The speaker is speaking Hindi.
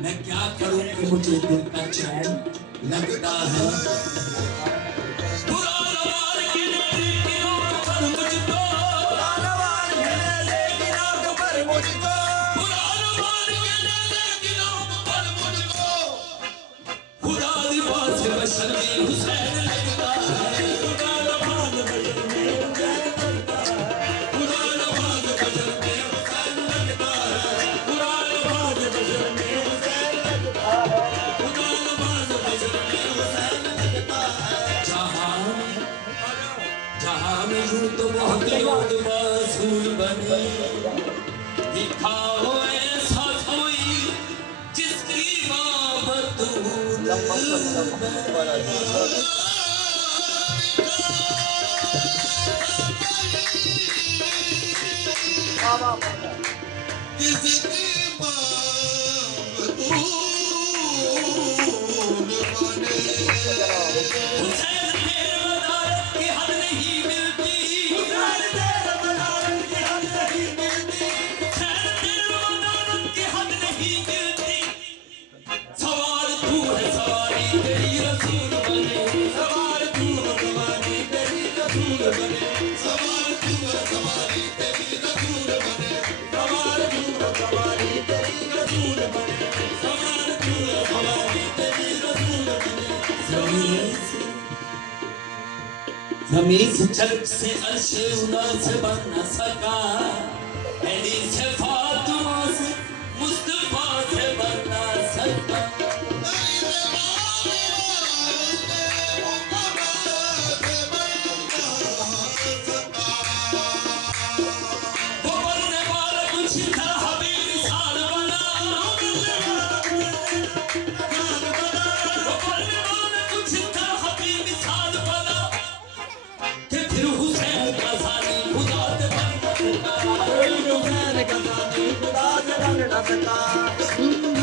मैं क्या करूं कि मुझे दिल का चैन लगता है। तो बहुत लोग मासूम बने, दिखाओ ऐसा कोई जिसकी बाबत ज़मीन से छलक से अर्शे उड़ा से बन न सका, एडी से फातिमा से मुस्तफा से बन न सका। वो बनने वाला कुछ था हबीब मिसाल बना, वो बनने वाला कुछ था हबीब मिसाल बना, कि फिर हुसैन का ज़ानी खुदा से बन न सका।